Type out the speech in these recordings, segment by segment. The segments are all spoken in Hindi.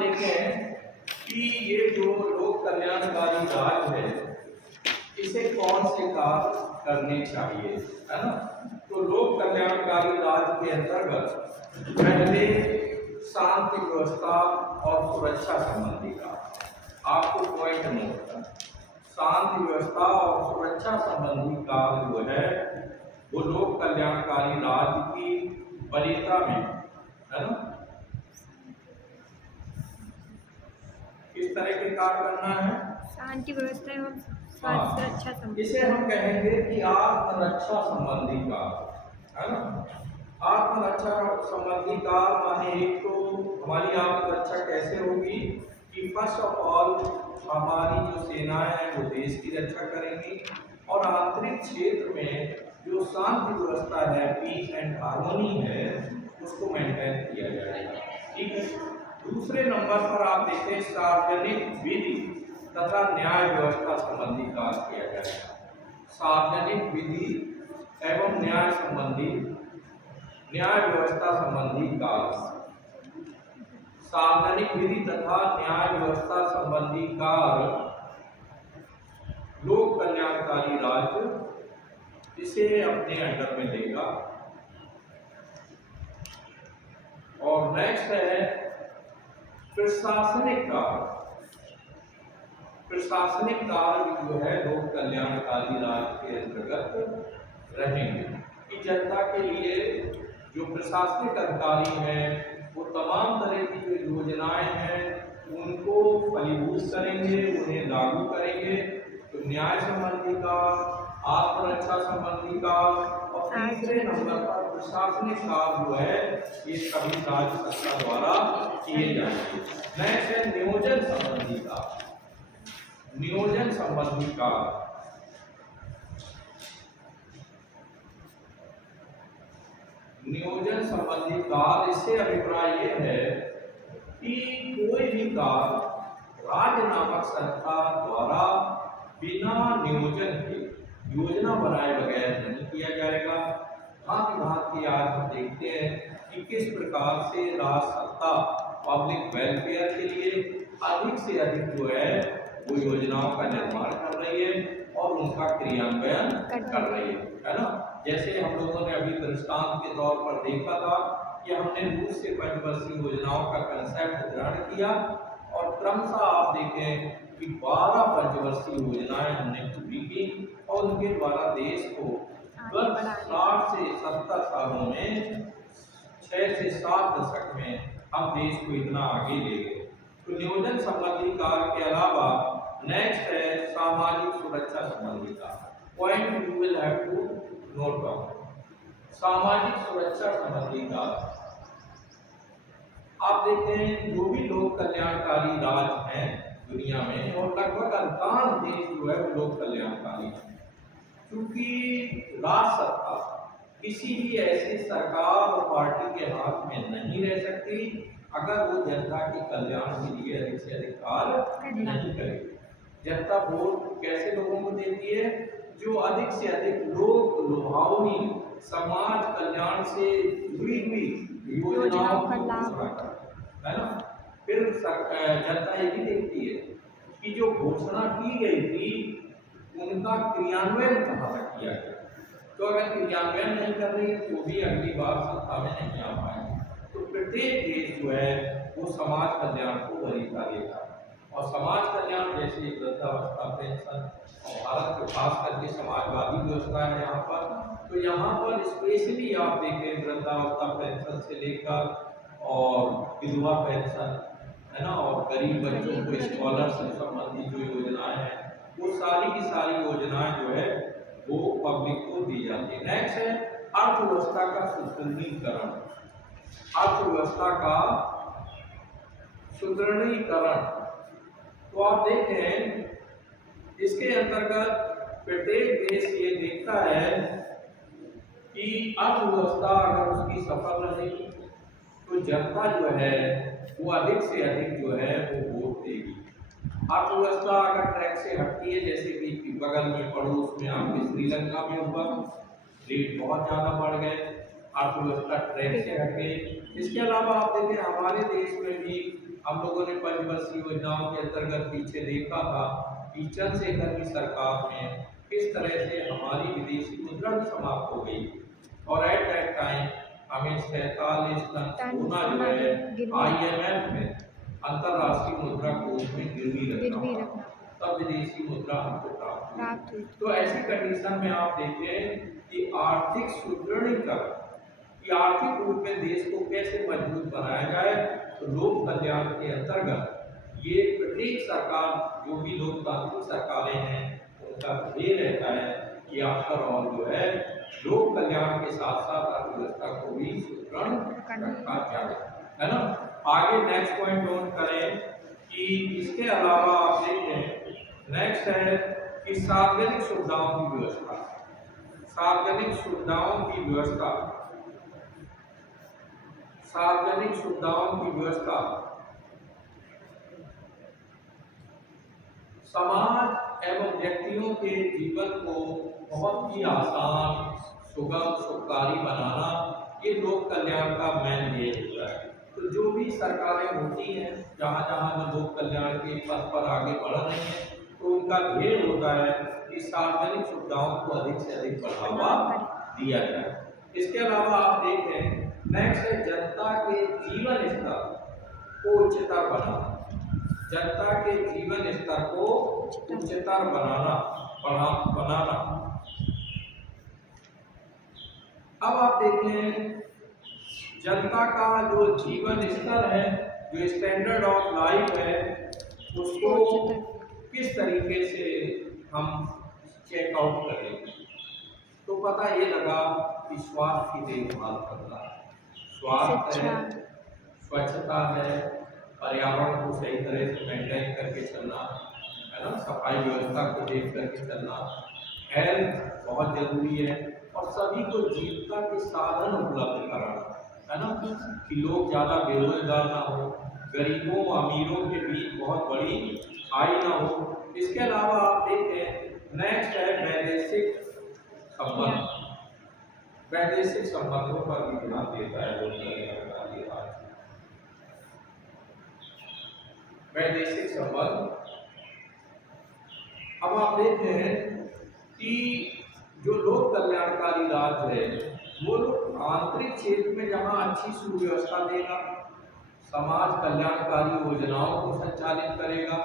देखें कि ये जो लोक कल्याणकारी राज है इसे कौन से कार्य करने चाहिए, है ना। तो लोक कल्याणकारी राज के अंतर्गत पहले शांति व्यवस्था और सुरक्षा संबंधी का आपको पॉइंट नोट करना। शांति व्यवस्था और सुरक्षा संबंधी कार्य जो है वो लोक कल्याणकारी राज्य की वरीयता में, है ना, किस तरह के कार्य करना है। शांति व्यवस्था एवं सुरक्षा संबंधी, इसे हम कहेंगे कि आत्मरक्षा संबंधी कार्य, है ना। आत्मरक्षा संबंधी कार्य माने एक तो हमारी आत्मरक्षा कैसे होगी कि फर्स्ट ऑफ ऑल हमारी जो सेनाएं हैं वो देश की रक्षा करेंगी और आंतरिक क्षेत्र में जो शांति व्यवस्था है, पीस एंड हार्मोनी है, उसको मेंटेन किया जाएगा। ठीक है। दूसरे नंबर पर आप देखें सार्वजनिक विधि तथा न्याय व्यवस्था संबंधी कार्य किया जाएगा। सार्वजनिक विधि एवं न्याय व्यवस्था संबंधी कार्य, सार्वजनिक विधि तथा न्याय व्यवस्था संबंधी कार्य लोक कल्याणकारी राज्य इसे अपने अंडर में लेगा। और नेक्स्ट है प्रशासनिक कार्य। प्रशासनिक कार्य जो है लोक कल्याणकारी राज्य के अंतर्गत रहेंगे कि जनता के लिए जो प्रशासनिक अधिकारी हैं वो तमाम तरह की जो योजनाएं हैं उनको फलीभूत करेंगे, उन्हें लागू करेंगे। तो न्याय संबंधी का, आत्मरक्षा संबंधी का और तीसरे नंबर पर प्रशासनिक कार्य जो है ये सभी राज्य सत्ता द्वारा किए जाएंगे। नेक्स्ट है नियोजन संबंधी का। नियोजन संबंधी कार्य, नियोजन संबंधी कार्य, इससे अभिप्राय ये है कि कोई भी कार्य राज्य नामक संस्था द्वारा बिना नियोजन के योजना बनाए बगैर नहीं किया जाएगा। भांति भांति आज हम देखते हैं कि किस प्रकार से राज सत्ता पब्लिक वेलफेयर के लिए अधिक से अधिक जो है वो योजनाओं का निर्माण कर रही है और उनका क्रियान्वयन कर रही है ना। जैसे हम लोगों ने अभी दृष्टांत के तौर पर देखा था कि हमने रूस से पंचवर्षीय योजनाओं का कंसेप्ट ग्रहण किया और क्रमशः आप देखें कि 12 पंचवर्षीय योजनाएं हमने पूरी की और उनके द्वारा देश को गत 60 से 70 सालों में 6 से 7 दशक में हम देश को इतना आगे ले गए। तो नियोजन संबंधी कार्य के अलावा नेक्स्ट है सामाजिक सुरक्षा संबंधी कार्य। Point you will have to note down. सामाजिक सुरक्षा संबंधी कार्य, आप देखते हैं जो भी लोक कल्याणकारी राज्य हैं दुनिया में और लगभग अधिकांश देश जो है वो लोक कल्याणकारी है। क्योंकि राज सत्ता किसी भी ऐसी सरकार और पार्टी के हाथ में नहीं रह सकती अगर वो जनता के कल्याण के लिए अधिक से अधिक कार्य नहीं करेगी। जनता वोट कैसे लोगों को देती है? जो अधिक से अधिक लोक लुभावनी समाज कल्याण से जुड़ी हुई योजनाओं का लाभ, है ना। फिर जनता ये भी देखती है कि जो घोषणा की गई थी उनका क्रियान्वयन कहाँ तक किया गया। तो अगर क्रियान्वयन नहीं कर रही तो भी अगली बार सत्ता में नहीं आ पाएंगे। तो प्रत्येक देश जो है वो समाज कल्याण को वरीयता देता है और समाज कल्याण जैसे वृद्धावस्था पेंशन और भारत के खास करके समाजवादी व्यवस्था है यहाँ पर, तो यहाँ पर स्पेशली आप देखें वृद्धावस्था पेंशन से लेकर और विधवा पेंशन, है ना, और गरीब बच्चों को स्कॉलरशिप संबंधी जो योजनाएं हैं वो सारी की सारी योजनाएं जो है वो पब्लिक को दी जाती है। नेक्स्ट है अर्थव्यवस्था का सुदृढ़ीकरण। अर्थव्यवस्था का सुदृढ़ीकरण, तो आप देखें इसके अंतर्गत प्रत्येक देश ये देखता है कि अर्थव्यवस्था अगर उसकी सफल रहेगी तो जनता जो है वो अधिक से अधिक जो है वो वोट देगी। अर्थव्यवस्था अगर ट्रैक से हटती है, जैसे कि बगल में पड़ोस में आपके श्रीलंका में हुआ, रेट बहुत ज़्यादा बढ़ गए, अर्थव्यवस्था ट्रैक से हट गई। इसके अलावा आप देखें हमारे देश में भी हम लोगों ने पंचवर्षीय योजनाओं के अंतर्गत पीछे देखा था कि चंद्रशेखर की सरकार में किस तरह से हमारी विदेशी मुद्रा भी समाप्त हो गई और एट दैट टाइम हमें 47 टन सोना जो है IMF में अंतरराष्ट्रीय मुद्रा कोष में गिरवी रखना, तब विदेशी मुद्रा हमको प्राप्त हुई। तो ऐसी कंडीशन में आप देखें कि आर्थिक सुदृढ़ीकरण कि आर्थिक रूप में देश को कैसे मजबूत बनाया जाए, तो लोक कल्याण के अंतर्गत ये प्रत्येक सरकार जो भी लोकतांत्रिक सरकारें हैं उनका ध्येय रहता है कि आफ्टर ऑल जो है लोक कल्याण के साथ साथ अर्थव्यवस्था को भी सुदृढ़ रखा जाए, है ना। आगे नेक्स्ट पॉइंट नोट करें कि इसके अलावा आप देखें नेक्स्ट है कि सार्वजनिक सुविधाओं की व्यवस्था, सार्वजनिक सुविधाओं की व्यवस्था, सार्वजनिक सुविधाओं की व्यवस्था समाज एवं व्यक्तियों के जीवन को बहुत ही आसान, सुगम, सुखकारी बनाना ये लोक कल्याण का मेन ध्येय होता है। तो जो भी सरकारें होती हैं जहाँ जहाँ जो लोक कल्याण के पथ पर आगे बढ़ रही हैं तो उनका ध्येय होता है कि सार्वजनिक सुविधाओं को अधिक से अधिक बढ़ावा दिया जाए। इसके अलावा आप देखें नेक्स्ट है जनता के जीवन स्तर को उच्चतर बनाना, जनता के जीवन स्तर को उच्चतर बनाना। अब आप देखें जनता का जो जीवन स्तर है, जो स्टैंडर्ड ऑफ लाइफ है, उसको किस तरीके से हम चेकआउट करें। तो पता ये लगा कि स्वास्थ्य की देखभाल करना, स्वास्थ्य है, स्वच्छता है, पर्यावरण को सही तरह से मेंटेन करके चलना, है ना, सफाई व्यवस्था को देख करके चलना, हेल्थ बहुत जरूरी है और सभी को जीविका के साधन उपलब्ध कराना, है ना, कि लोग ज़्यादा बेरोजगार ना हो, गरीबों अमीरों के बीच बहुत बड़ी खाई ना हो। इसके अलावा आप देखें नेक्स्ट है वैदेशिक संबंध, वैदेशिक संबंधों पर भी ध्यान देता है लोक कल्याणकारी राज्य। वैदेशिक संबंध, अब आप देखते हैं कि जो लोक कल्याणकारी राज्य है वो लोग आंतरिक क्षेत्र में जहाँ अच्छी सुव्यवस्था देगा, समाज कल्याणकारी योजनाओं को संचालित करेगा,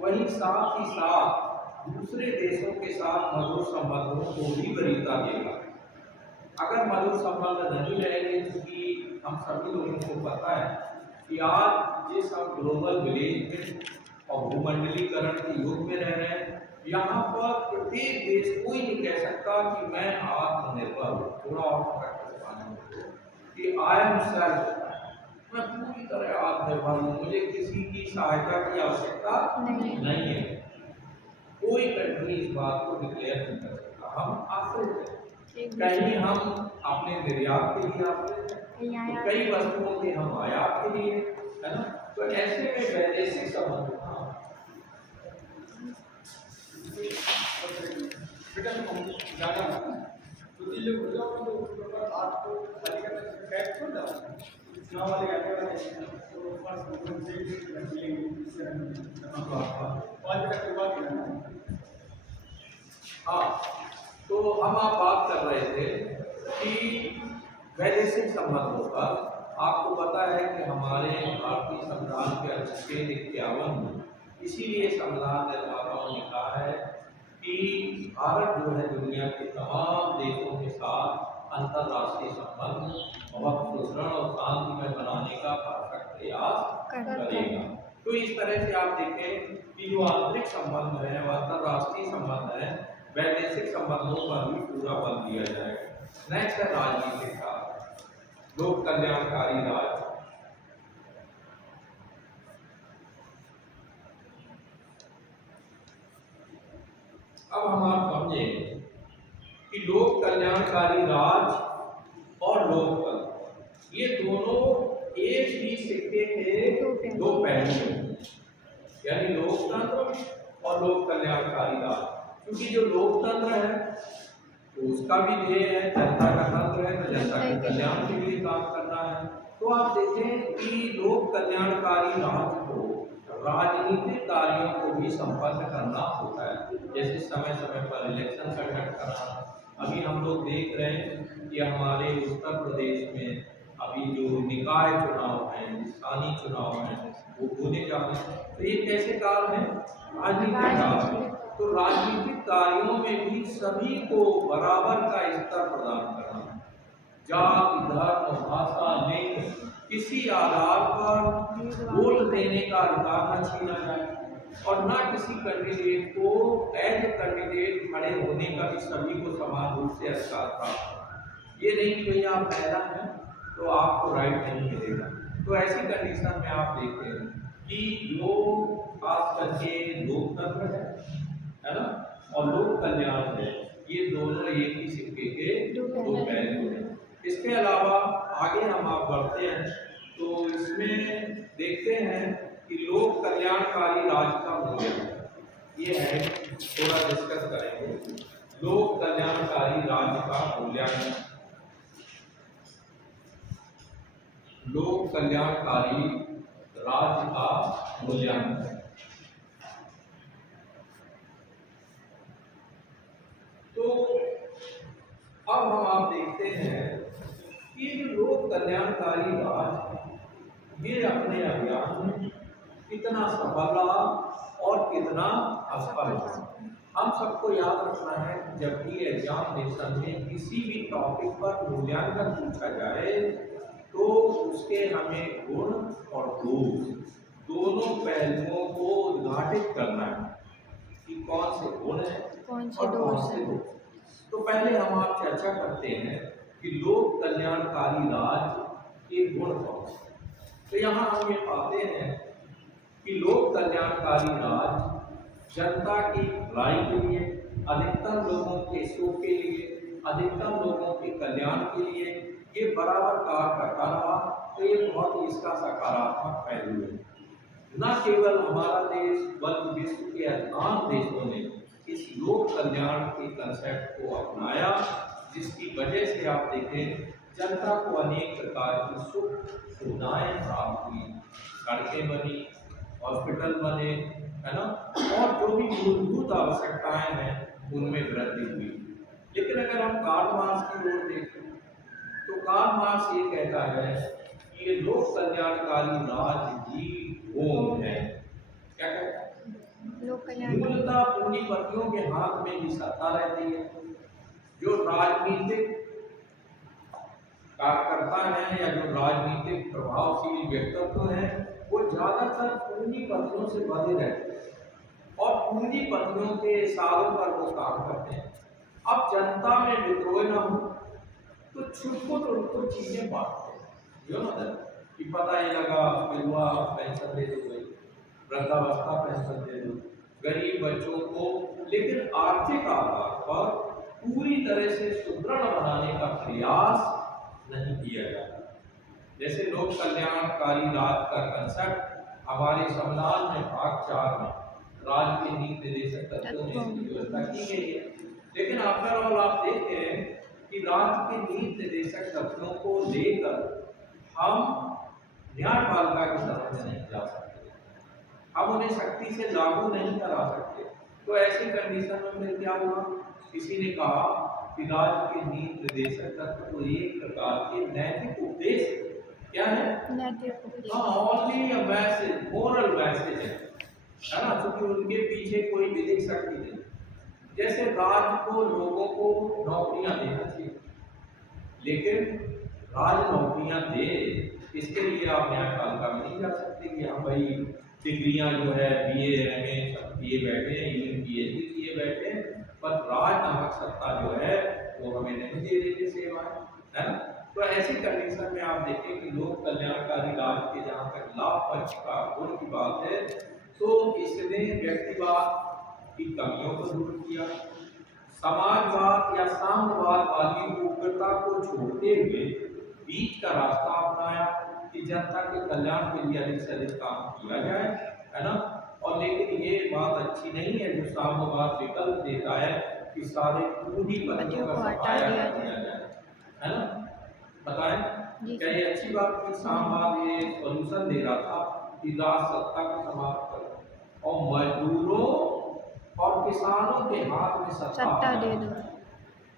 वहीं साथ ही साथ दूसरे देशों के साथ मधुर संबंधों को भी वरीयता देगा। अगर मधुर संबंध नहीं रहेंगे, क्योंकि हम सभी लोगों को पता है कि आज जिस हम ग्लोबल विलेज में और भूमंडलीकरण के युग में रह रहे हैं, यहाँ पर प्रत्येक देश कोई नहीं कह सकता कि मैं आत्मनिर्भर हूँ। थोड़ा और कि आई एम सेल्फ, मैं पूरी तरह आत्मनिर्भर हूँ, मुझे किसी की सहायता की आवश्यकता नहीं है। कोई कंट्री इस बात को डिक्लेयर नहीं कर सकता। हम आश्रित हैं, कहीं हम अपने निर्यात के लिए आश्रित हैं, तो कई वस्तुओं के हम आयात के लिए, है ना। तो ऐसे में वैदेशिक संबंध हाँ, तो हम आप बात कर रहे थे कि वैदेशिक संबंधों का। आपको पता है कि हमारे भारतीय संविधान के अनुच्छेद 51 में इसीलिए संविधान निर्माताओं ने कहा है कि भारत जो है दुनिया के तमाम देशों के साथ अंतर्राष्ट्रीय संबंध बहुत सुदृढ़ और शांतिमय बनाने का भरसक प्रयास करेगा। तो इस तरह से आप देखें कि जो आंतरिक संबंध है, अंतर्राष्ट्रीय संबंध है, वैदेशिक संबंधों पर भी पूरा बल दिया जाएगा। नेक्स्ट है राजनीतिक कार्य, लोक कल्याणकारी राज्य। अब हम आप समझें कि लोक कल्याणकारी राज्य और लोकतंत्र ये दोनों एक ही सिक्के के दो पहलू हैं, यानी लोकतंत्र और लोक कल्याणकारी राज्य। क्योंकि जो लोकतंत्र है तो उसका भी ध्येय है, जनता का तंत्र है तो जनता के कल्याण के लिए काम करना है। तो आप देखें कि लोक कल्याणकारी राज को राजनीतिक कार्यों को भी संपन्न करना होता है, जैसे समय समय पर इलेक्शन कंडक्ट करना। अभी हम लोग देख रहे हैं कि हमारे उत्तर प्रदेश में अभी जो निकाय चुनाव हैं, स्थानीय चुनाव हैं, वो होने जा रहे हैं। तो ये कैसे कार्य है? राजनीतिक कार्य। तो राजनीतिक कार्यों में भी सभी को बराबर का स्तर प्रदान करना, जाति धर्म भाषा लिंग किसी आधार पर वोट देने का अधिकार न छीना जाए और न किसी कैंडिडेट को एज ए कैंडिडेट खड़े होने का भी सभी को समान रूप से अधिकार प्राप्त। ये नहीं कि भैया आप महिला हैं तो आपको राइट नहीं मिलेगा। तो ऐसी कंडीशन में आप देखते हैं कि लोग खास करके लोकतंत्र है ना, और लोक कल्याण है, ये दोनों एक ही सिक्के के दो पहलू हैं। इसके अलावा आगे हम आप बढ़ते हैं तो इसमें देखते हैं कि लोक कल्याणकारी राज का मूल्यांकन, ये है थोड़ा डिस्कस करेंगे। लोक कल्याणकारी राज का मूल्यांकन, लोक कल्याणकारी राज का मूल्यांकन। तो अब हम आप देखते हैं कि जो लोक कल्याणकारी राज है, ये अपने अभियान में कितना सफल रहा और कितना असफल रहा। हम सबको याद रखना है कि जब भी एग्जामिनेशन में किसी भी टॉपिक पर मूल्यांकन पूछा जाए तो उसके हमें गुण और दोष दोनों पहलुओं को उद्घाटित करना है कि कौन से गुण है और कौन से दोष। तो पहले हम आप चर्चा करते हैं कि लोक कल्याणकारी राज के गुण कौन से। तो यहाँ हम ये पाते हैं कि लोक कल्याणकारी राज जनता की भलाई के लिए, अधिकतम लोगों के सुख के लिए, अधिकतम लोगों के कल्याण के लिए ये बराबर कार्य करता रहा। तो ये बहुत ही इसका सकारात्मक पहलू है। न केवल हमारा देश बल्कि विश्व के अधिकांश देशों ने इस लोक कल्याण के कंसेप्ट को अपनाया, जिसकी वजह से आप देखें जनता को अनेक प्रकार की सुख सुविधाएं प्राप्त हुई, सड़कें बनी, हॉस्पिटल बने, है ना, और जो भी मूलभूत आवश्यकताएं हैं उनमें वृद्धि हुई। लेकिन अगर हम कार्ल मार्क्स की ओर देखें तो कार्ल मार्क्स ये कहता है कि ये लोक कल्याणकारी राज ही होम है। क्या कहता है? मूलतः पूंजीपतियों के हाथ में ही सत्ता रहती है। जो राजनीतिक कार्यकर्ता है या जो राजनीतिक प्रभावशील व्यक्तित्व है वो ज्यादातर पूंजीपतियों से बंधे रहते हैं और पूंजीपतियों के इशारों पर वो काम करते हैं। अब जनता में विद्रोह न हो तो छुटपुट उनको चीजें बांटते हैं, जो ना कि पता ही लगा विधवा पेंशन दे दो, वृद्धावस्था पेंशन दे दो गरीब बच्चों को, लेकिन आर्थिक आधार पर पूरी तरह से सुदृढ़ बनाने का प्रयास नहीं किया जाता। जैसे लोक कल्याणकारी राज का कंसेप्ट हमारे संविधान में भाग 4 में राज्य के नीति निर्देशक तत्वों में इसकी व्यवस्था की गई है। लेकिन आफ्टर ऑल आप देखते हैं कि राज्य के नीति निर्देशक तत्वों को लेकर हम न्यायपालिका की तरफ से नहीं जा सकते, हम उन्हें सख्ती से लागू नहीं करा सकते। तो ऐसी कंडीशन में फिर क्या हुआ? किसी ने कहा कि राज्य के नीति निर्देशक तत्व को एक प्रकार के नैतिक उपदेश, क्या है? नैतिक उपदेश, only a message, moral message है ना, क्योंकि उनके पीछे कोई विधिक शक्ति नहीं। जैसे राज्य को लोगों को नौकरियां देना चाहिए, लेकिन राज्य नौकरियां दे इसके लिए आप न्यायपालिका में नहीं जा सकते कि हम भाई डिग्रियां जो है BA MA सब किए बैठे हैं, इवन PhD किए बैठे हैं, पर राज नामक सत्ता जो है वो हमें नहीं दे रही सेवाएं, है ना। तो ऐसी कंडीशन में आप देखें कि लोक कल्याणकारी राज के जहाँ तक लाभ पक्ष का गुण की बात है तो इसने व्यक्तिवाद की कमियों को दूर किया, समाजवाद या साम्यवाद वाली उग्रता को छोड़ते हुए बीच का रास्ता अपनाया कि जनता के कल्याण के लिए अधिक से अधिक काम किया जाए, है ना। और लेकिन ये बात अच्छी नहीं है जो साम्यवाद विकल्प देता है कि सारे पूंजीपतियों का को हटा सफाया दिया कर दिया जाए। जाए, है ना? बताएं जी क्या ये अच्छी बात थी? साहब ये सॉल्यूशन दे रहा था कि राज सत्ता को समाप्त करो और मजदूरों और किसानों के हाथ में सत्ता दे दो।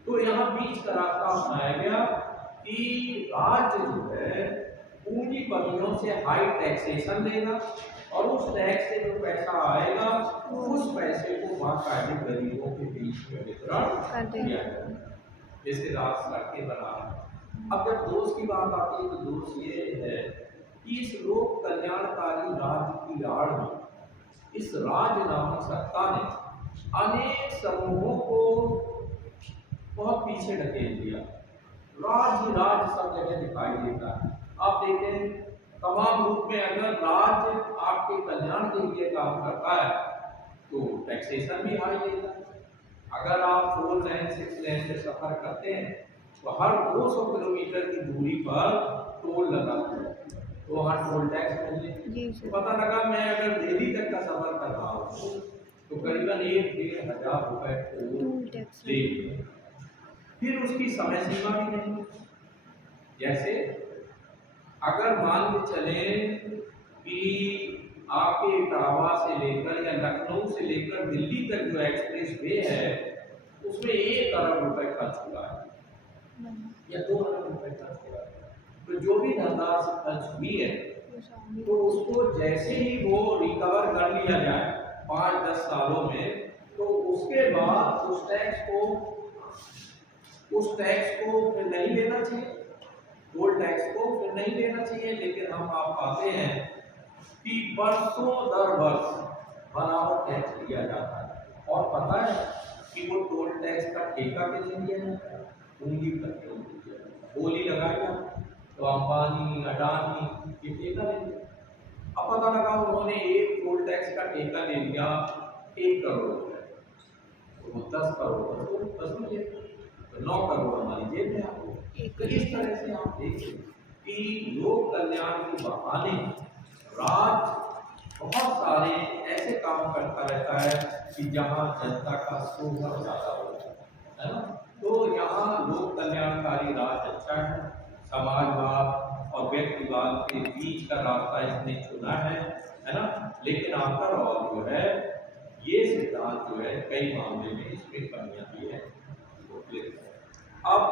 तो यहाँ बीच का रास्ता अपनाया गया कि राज्य जो है पूंजीपतियों से हाई टैक्सेशन लेगा और उस टैक्स से जो पैसा आएगा उस पैसे को बाकायदे गरीबों के बीच में वितरण कर किया देगा। जाएगा। जैसे राज सड़कें बना रहे हैं। अब जब दोष की बात आती है तो दोष ये है कि इस लोक कल्याणकारी राज्य की आड़ में इस राज्य नामक सत्ता ने अनेक समूहों को बहुत पीछे ढकेल दिया। राज्य राज्य सब जगह दिखाई देता है। आप देखें तमाम रूप में अगर राज्य आपके कल्याण के लिए काम करता है तो टैक्सेशन भी हाई लेता है। अगर आप 4 लेन 6 लेन से सफर करते हैं तो हर 200 किलोमीटर की दूरी पर टोल लगा हुआ है, तो वहाँ टोल टैक्स मिले। जी पता लगा मैं अगर दिल्ली तक का सफर कर रहा हूँ तो करीबन 1-1,500 रुपए टोल टैक्स दे। फिर उसकी समय सीमा भी नहीं। जैसे अगर मान के चले कि आपके इटावा से लेकर या लखनऊ से लेकर दिल्ली तक जो एक्सप्रेस वे है उसमें 1 अरब रुपए खर्च हुआ है या 2 अरब रुपए खर्च हुआ है, तो जो भी धनराशि खर्च हुई है तो उसको जैसे ही वो रिकवर कर लिया जाए 5-10 सालों में, तो उसके बाद उस टैक्स को फिर नहीं लेना चाहिए, टोल टैक्स को फिर नहीं लेना चाहिए। लेकिन हम आप पाते हैं कि वर्षों दर वर्ष बराबर टैक्स लिया जाता है। और पता है कि वो टोल टैक्स का ठेका कितने दिया जाता है? पूंजीपतियों को दिया जाता है। बोली लगाई तो अंबानी अडानी ये ठेका ले लिया। अब पता लगा उन्होंने एक टोल टैक्स का ठेका ले लिया 1 करोड़ रुपए, तो 10 करोड़ वसूल किए, तो 9 करोड़ हमारी जेब में आ गए। तो इस तरह से आप देखिए कि लोक कल्याण के बहाने राज्य बहुत सारे ऐसे काम करता रहता है कि जहाँ जनता का शोषण ज्यादा होता है ना। तो यहाँ लोक कल्याणकारी राज्य अच्छा है, समाजवाद और व्यक्तिवाद के बीच का रास्ता इसने चुना है ना। लेकिन आफ्टर ऑल जो है ये सिद्धांत जो है कई मामले में इसमें कमियां भी है। अब